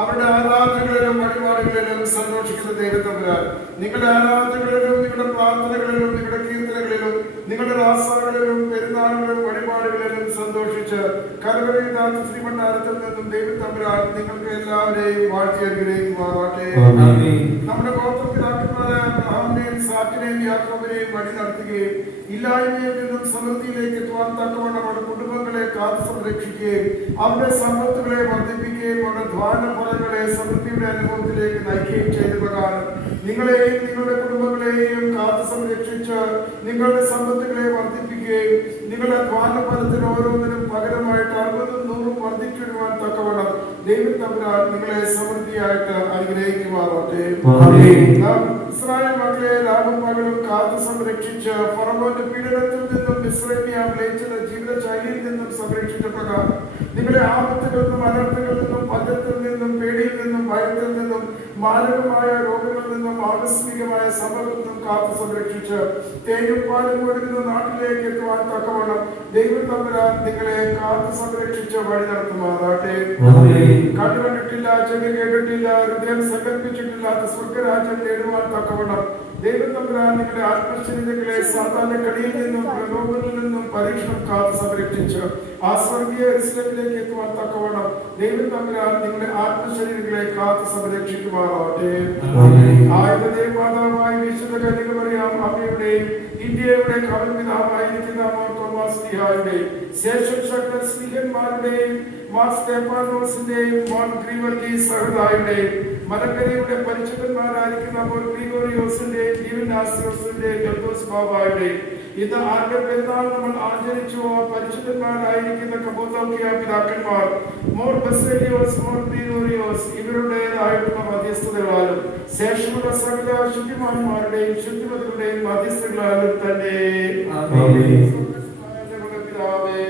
അവരുടെ ആരാധനകളിലും വഴിപാടുകളിലും സന്തോഷിക്കുന്ന ദൈവത്തമ്പുരാൻ, നിങ്ങളുടെ ആരാധനകളിലും നിങ്ങളുടെ പ്രാർത്ഥനകളിലും നിങ്ങളുടെ കീർത്തനങ്ങളിലും നിങ്ങളുടെ രാസാകളിലും പെരുന്നാളുകളിലും വഴിപാടുകളിലും സന്തോഷിച്ച് കരവരയില്ലാത്ത ശ്രീമണ്ഡലത്തിൽ നിന്നും ദൈവത്തമ്പുരാൻ നിങ്ങൾക്ക് എല്ലാവരെയും വാഴ്ത്തി അനുഗ്രഹിക്കുമാറാട്ടെ. നമ്മുടെ ഗോത്രപിതാക്കന്മാരായ അബ്രഹാമിനെയും സാക്കിനെയും യാക്കോബിനെയും വഴി നടത്തുകയും ഇല്ലായ്മയിൽ നിന്നും സമൃദ്ധിയിലേക്ക് എത്തുവാൻ തക്കവണ്ണം അവരുടെ കുടുംബങ്ങളെ കാത്തു സംരക്ഷിക്കുകയും അവരുടെ സമ്പത്തുകളെ വർദ്ധിപ്പിക്കുകയും അവരുടെ ധ്വാനഫലങ്ങളെ സമൃദ്ധിയുടെ അനുഭവത്തിലേക്ക് നയിക്കുകയും ചെയ്ത പ്രകാരം നിങ്ങളെയും നിങ്ങളുടെ കുടുംബങ്ങളെയും കാത്തു സംരക്ഷിച്ച് നിങ്ങളുടെ സമ്പത്തുകളെ വർദ്ധിപ്പിക്കുകയും നിങ്ങളുടെ ധ്വാനഫലത്തിന് ഓരോന്നിനും പകരമായിട്ട് 60-100 വർദ്ധിച്ചിടുവാൻ തക്കവണ്ണം ദൈവത്തമ്പുരാൻ നിങ്ങളെ സമൃദ്ധിയായിട്ട് അനുഗ്രഹിക്കുമാറാട്ടെ. ഇസ്രായേൽ മക്കളെ രാവും പകലും കാത്തു സംരക്ഷിച്ച് ഫറവോന്റെ പീഡനത്തിൽ നിന്നും മിസ്രൈമിയ മ്ലേച്ഛത ജീവിതശൈലിയിൽ നിന്നും സംരക്ഷിച്ച പ്രകാരം നിങ്ങളെ ആപത്തുകളിൽ നിന്നും അനർത്ഥങ്ങളിൽ നിന്നും പദ്ധത്തിൽ നിന്നും പേടിയിൽ നിന്നും ഭയത്തിൽ നിന്നും മാരകമായ രോഗങ്ങളിൽ നിന്നും ആകസ്മികമായ സംഭവത്തിൽ നിന്നും കാത്തു സംരക്ഷിച്ച് തേനും പാലും കൊടുക്കുന്ന നാട്ടിലേക്ക് എത്തുവാൻ തക്കവണ്ണം ദൈവത്തമ്പുരാൻ നിങ്ങളെ കാത്തു സംരക്ഷിച്ച് വഴി നടത്തുമാറാട്ടെ. കണ്ടുകണ്ടിട്ടില്ല, ചെവി കേട്ടിട്ടില്ല, ഹൃദയം സങ്കല്പിച്ചിട്ടില്ലാത്ത സ്വർഗരാജ്യം നേടുവാൻ തക്കവണ്ണം ദൈവത്തമ്പുരാൻ നിങ്ങളുടെ ആത്മശരീരങ്ങളെ സാധാരണ കടിയിൽ നിന്നും പ്രലോഭനത്തിൽ നിന്നും പരീക്ഷണം കാത്തു സംരക്ഷിച്ച് ആ സ്വർഗീയ യെരൂശലേമിലേക്ക് എത്തുവാൻ തക്കവണ്ണം ദൈവത്തമ്പുരാൻ നിങ്ങളുടെ ആത്മശരീരങ്ങളെ കാത്തു സംരക്ഷിക്കുമാറാട്ടെ. ആയുധ മാതാവായ വിശുദ്ധ കന്യകമറിയാം അമ്മയുടെയും ഇന്ത്യയുടെ കവൽപിതാവായിരിക്കുന്ന മോർ തോമസ് ലീഹായുടെയും ശേഷം ശക്ത സ്നേഹന്മാരുടെയും മാർ സ്തെഫാനോസിന്റെയും മോർ ഗ്രീവർഗീസ് സഹോദായുടെയും മലങ്കരയുടെ പരിശുദ്ധന്മാരായിരിക്കുന്ന മോർ ഗ്രിഗോറിയോസിന്റെയും ദീവനാസിയോസിന്റെയും ഗൽദോസ് ബാബായുടെയും ഇന്ന് ആരുടെ പെരുന്നാൾ നമ്മൾ ആചരിച്ചുവോ പരിശുദ്ധന്മാരായിരിക്കുന്ന കബോത്തോക്കിയ പിതാക്കന്മാർ മോർ ബസേലിയോസ്, മോർ ഗ്രിഗോറിയോസ് ഇവരുടേതായിട്ടുള്ള മധ്യസ്ഥതകളാലും ശേഷമുള്ള സകല ശുദ്ധിമാന്മാരുടെയും ശുദ്ധിമതികളുടെയും മധ്യസ്ഥകളാലും തന്നെ പിതാവേ